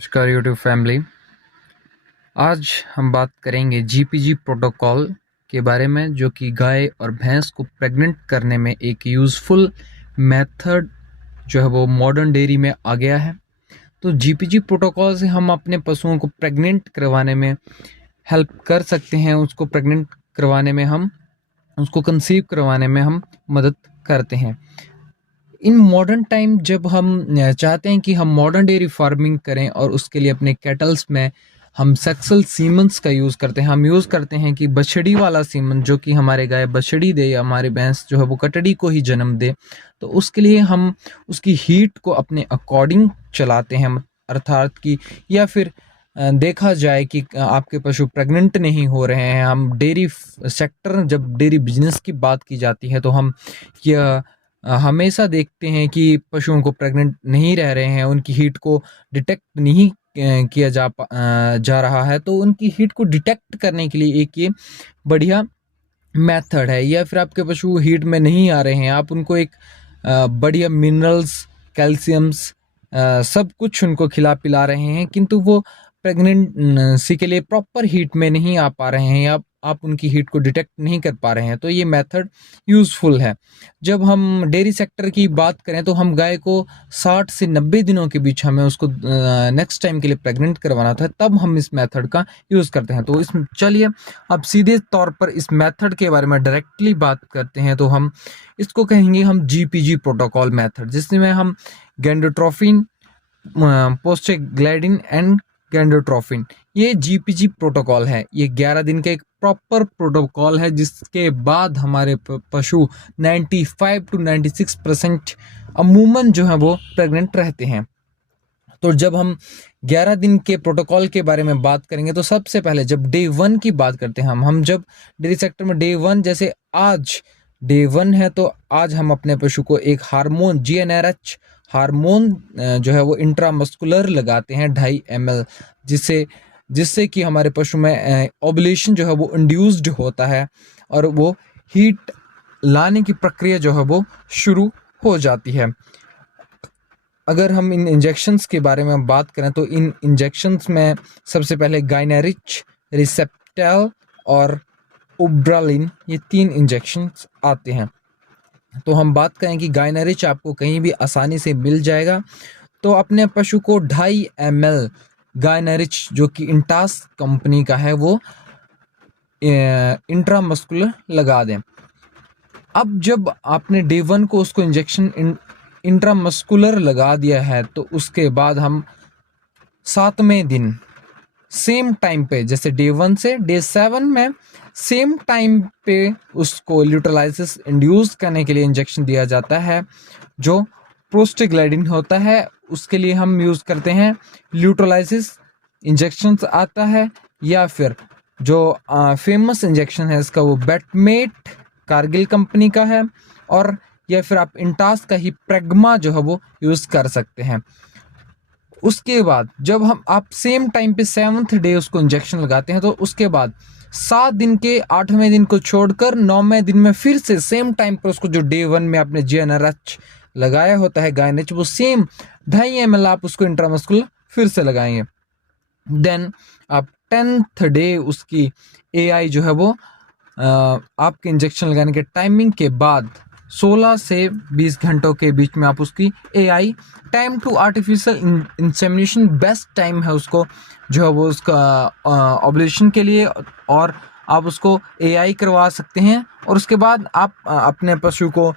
नमस्कार YouTube family. आज हम बात करेंगे जीपीजी प्रोटोकॉल के बारे में, जो कि गाय और भैंस को प्रेग्नेंट करने में एक यूज़फुल मेथड जो है वो मॉडर्न डेयरी में आ गया है। तो जीपीजी प्रोटोकॉल से हम अपने पशुओं को प्रेग्नेंट करवाने में हेल्प कर सकते हैं। उसको प्रेग्नेंट करवाने में हम उसको कंसीव करवाने में हम मदद करते हैं। इन मॉडर्न टाइम जब हम चाहते हैं कि हम मॉडर्न डेयरी फार्मिंग करें और उसके लिए अपने कैटल्स में हम सेक्सुअल सीमेंस का यूज़ करते हैं। हम यूज़ करते हैं कि बछड़ी वाला सीमन, जो कि हमारे गाय बछड़ी दे या हमारी भैंस जो है वो कटड़ी को ही जन्म दे। तो उसके लिए हम उसकी हीट को अपने अकॉर्डिंग चलाते हैं, अर्थात कि या फिर देखा जाए कि आपके पशु प्रेग्नेंट नहीं हो रहे हैं। हम डेयरी सेक्टर, जब डेयरी बिजनेस की बात की जाती है तो हम यह हमेशा देखते हैं कि पशुओं को प्रेग्नेंट नहीं रह रहे हैं, उनकी हीट को डिटेक्ट नहीं किया जा रहा है। तो उनकी हीट को डिटेक्ट करने के लिए एक ये बढ़िया मेथड है। या फिर आपके पशु हीट में नहीं आ रहे हैं, आप उनको एक बढ़िया मिनरल्स, कैल्शियम्स, सब कुछ उनको खिला पिला रहे हैं, किंतु वो प्रेगनेंसी के लिए प्रॉपर हीट में नहीं आ पा रहे हैं, या आप उनकी हीट को डिटेक्ट नहीं कर पा रहे हैं, तो ये मेथड यूज़फुल है। जब हम डेयरी सेक्टर की बात करें तो हम गाय को 60 से 90 दिनों के बीच हमें उसको नेक्स्ट टाइम के लिए प्रेग्नेंट करवाना था, तब हम इस मेथड का यूज़ करते हैं। तो इसमें चलिए अब सीधे तौर पर इस मेथड के बारे में डायरेक्टली बात करते हैं। तो हम इसको कहेंगे हम जीपीजी प्रोटोकॉल मेथड, जिसमें हम गैंडोट्रोफिन, पोस्टोग्लैंडिन एंड गैंडोट्रोफिन, ये जीपीजी प्रोटोकॉल है। ये 11 दिन का एक प्रॉपर प्रोटोकॉल है, जिसके बाद हमारे पशु 95 to 96% अमूमन जो है वो प्रेग्नेंट रहते हैं। तो जब हम 11 दिन के प्रोटोकॉल के बारे में बात करेंगे तो सबसे पहले जब डे 1 की बात करते हैं हम जब डेयरी सेक्टर में डे 1, जैसे आज डे 1 है, तो आज हम अपने पशु को एक हार्मोन जीएनआरएच हार्मोन जो है वो इंट्रामस्कुलर लगाते हैं 2.5 ml, जिससे जिससे कि हमारे पशु में ओवुलेशन जो है वो इंड्यूस्ड होता है और वो हीट लाने की प्रक्रिया जो है वो शुरू हो जाती है। अगर हम इन इंजेक्शंस के बारे में बात करें तो इन इंजेक्शंस में सबसे पहले गाइनरिच, रिसेप्टेल और उब्रालिन, ये 3 इंजेक्शंस आते हैं। तो हम बात करें कि गाइनरिच आपको कहीं भी आसानी से मिल जाएगा, तो अपने पशु को 2.5 ml गाइनरिच, जो कि इंटास कंपनी का है, वो इंट्रामस्कुलर लगा दें। अब जब आपने डे 1 को उसको इंजेक्शन इंट्रामस्कुलर लगा दिया है, तो उसके बाद हम 7वें दिन सेम टाइम पे, जैसे डे 1 से डे 7 में सेम टाइम पे उसको ल्यूट्रोलाइसिस इंड्यूस करने के लिए इंजेक्शन दिया जाता है, जो प्रोस्टाग्लैंडिन होता है। उसके लिए हम यूज़ करते हैं ल्यूट्रोलाइसिस इंजेक्शन आता है, या फिर जो फेमस इंजेक्शन है इसका वो बेटमेट कारगिल कंपनी का है, और या फिर आप इंटास का ही प्रेग्मा जो है वो यूज़ कर सकते हैं। उसके बाद जब आप सेम टाइम पे 7th डे उसको इंजेक्शन लगाते हैं, तो उसके बाद 7 दिन के 8वें दिन को छोड़कर 9वें दिन में फिर से सेम टाइम पर उसको, जो डे 1 में आपने जीएनआरएच लगाया होता है गाइनेच, वो सेम 2.5 ml आप उसको इंट्रामस्कुलर फिर से लगाएंगे। देन आप 10th डे उसकी एआई जो है वो आपके इंजेक्शन लगाने के टाइमिंग के बाद 16 से 20 घंटों के बीच में आप उसकी AI, time to artificial insemination best time है उसको जो है वो उसका ओवुलेशन के लिए, और आप उसको एआई करवा सकते हैं। और उसके बाद आप अपने पशु को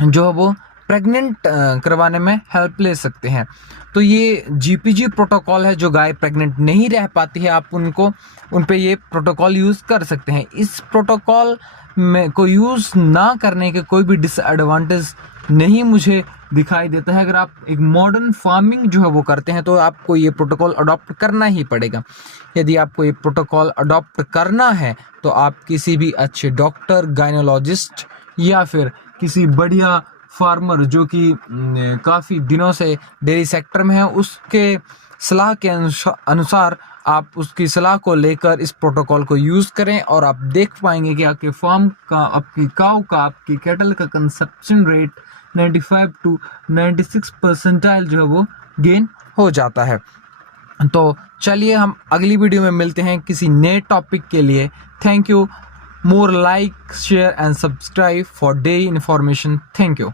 जो है वो प्रेग्नेंट करवाने में हेल्प ले सकते हैं। तो ये जीपीजी प्रोटोकॉल है, जो गाय प्रेग्नेंट नहीं रह पाती है, आप उन पे ये प्रोटोकॉल यूज़ कर सकते हैं। इस प्रोटोकॉल में को यूज़ ना करने के कोई भी डिसएडवांटेज नहीं मुझे दिखाई देता है। अगर आप एक मॉडर्न फार्मिंग जो है वो करते हैं, तो आपको ये प्रोटोकॉल अडॉप्ट करना ही पड़ेगा। यदि आपको ये प्रोटोकॉल अडॉप्ट करना है, तो आप किसी भी अच्छे डॉक्टर, गायनोलॉजिस्ट या फिर किसी बढ़िया फार्मर जो कि काफ़ी दिनों से डेयरी सेक्टर में है, उसके सलाह के अनुसार आप उसकी सलाह को लेकर इस प्रोटोकॉल को यूज़ करें, और आप देख पाएंगे कि आपके फार्म का, आपकी काऊ का, आपकी कैटल का कंसेप्शन रेट 95 to 96 परसेंटाइल जो है वो गेन हो जाता है। तो चलिए हम अगली वीडियो में मिलते हैं किसी नए टॉपिक के लिए। Thank you. More like, share and subscribe for daily information. Thank you.